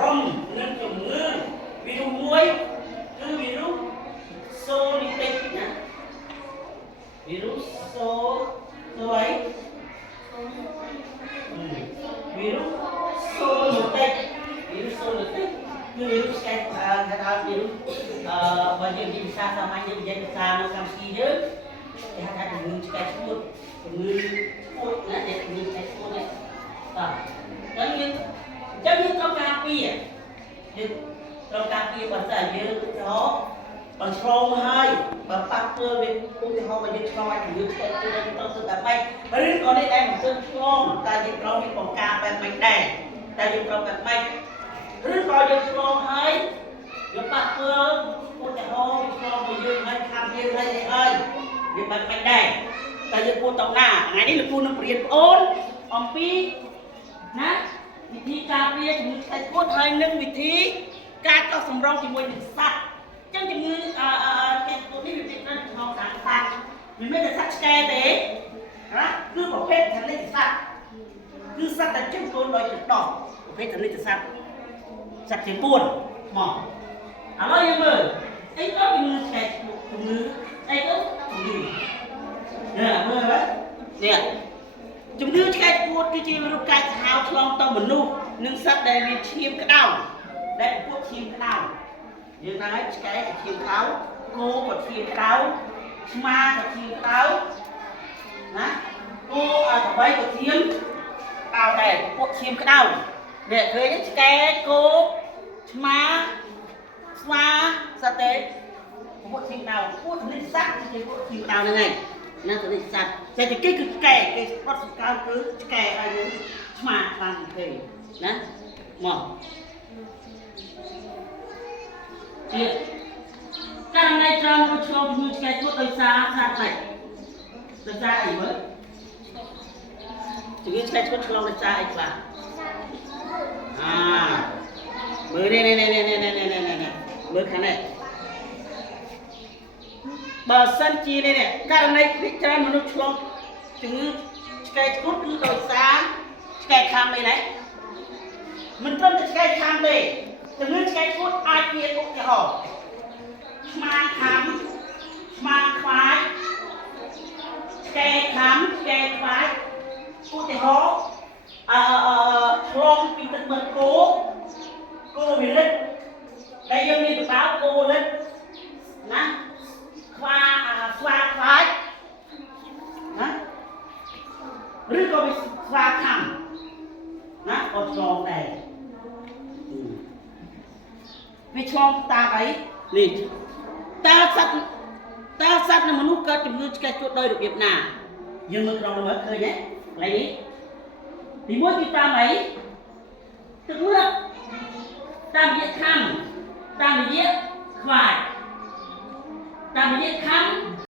រំនឹងជំងឺវីរុសមួយគឺវីរុសសូលីតិកណាវីរុសសូអីវីរុសសូលីតិកវីរុសសូលីតិកគឺវីរុសគេហៅថាវីរុសបើយើងនិយាយភាសាសាមញ្ញយើងនិយាយភាសានៅកម្ពុជាយើងគេហៅថាជំងឺឆ្កែឈួតជំងឺឈួតណាដែលជំងឺឆ្កែឈួតនេះតោះអញ្ចឹងយើងត្រូវការពីយើងត្រូវការពីបើស្អីយើងទៅបើឆ្លងហើយបើប៉ះធ្វើវាឧទាហរណ៍បើយើងឆ្លងឲ្យជំងឺឆ្កែឈួតយើងត្រូវធ្វើតែម៉េចឬក៏នេះដែលមិនទើបឆ្លងតែយើងត្រូវមានបង្ការបែបម៉េចដែរតែយើងត្រូវបែបម៉េចឬក៏យើងឆ្លងហើយយើងប៉ះធ្វើឧទាហរណ៍ឆ្លងទៅយើងហើយខាងយើងហើយអីហើយវាបែបម៉េចដែរតែយើងគួរទៅណាថ្ងៃនេះលោកគ្រូនឹងបរៀនបងអូនអំពីណាវិធីការពារជំងឺឆ្កែឈួតហើយនិងវិធីការចោះសម្រងជាមួយនឹងសត្វអញ្ចឹងជំងឺឆ្កែឈួតនេះវាមានច្រើនឆ្លងតាមសត្វមិនមែនតែសត្វឆ្កែទេណាគឺប្រភេទធនិចសត្វគឺសត្វដែលចិញ្ចឹមដោយទឹកដោះប្រភេទធនិចសត្វសត្វជាពួនមកឥឡូវយើងមើលអីក៏ជំងឺឆ្កែឈួតជំងឺអីទៅជំងឺនេះមើលហើយនេះជំងឺឆ្កែឈួតគឺជាវីរុសកាចសាហាវឆ្លងទៅមនុស្សនិងសត្វដែលមានឈាមក្តៅដែលពួកឈាមក្តៅយើងដឹងហើយឆ្កែក៏ឈាមក្តៅគោក៏ឈាមក្តៅឆ្មាក៏ឈាមក្តៅណាគោក្របីក៏ឈាមក្តៅដែរពួកឈាមក្តៅនេះឃើញឆ្កែគោឆ្មាស្វាសត្វទេពួកឈាមក្តៅពួកធនិចសត្វគឺជាពួកឈាមក្តៅហ្នឹងឯងណាធនិចសត្វតែគេគឺឆ្កែគេស្បត់សង្កៅគឺឆ្កែហើយយើងឆ្មាបានគេណាមកទៀតករណីច្រើនមនុស្សឆ្លងជំងឺឆ្កែឈួតដោយសារសត្វនេះដោយសារអីមើលជំងឺឆ្កែឈួតឆ្លងដោយសារអីខ្លះមើលនេះមើលខាងនេះបើសិនជានេះករណីភាគច្រើនមនុស្សឆ្លងជំងឺឆ្កែឈួតគឺដោយសារឆ្កែខាំអីណាមិនត្រឹមតែឆ្កែខាំទេជំងឺឆ្កែឈួតអាចមានឧទាហរណ៍ឆ្មាខាំឆ្មាខ្វាយឆ្កែខាំឆ្កែខ្វាយឧទាហរណ៍ឆ្លងពីទឹកមើលគោវាលិតដែលយើងមានបបោគោលិតណាស្វាខ្វាយណាឬក៏វាស្វាខាំណាក៏ឆ្លងដែរវាឆ្លងតាមអីនេះតើសត្វនិងមនុស្សកើតជំងឺឆ្កែឈួតដោយរបៀបណាយើងមើលក្នុងមើលឃើញទេកន្លែងនេះទី1គឺតាមអីទឹកលើកតាមរយៈខាំ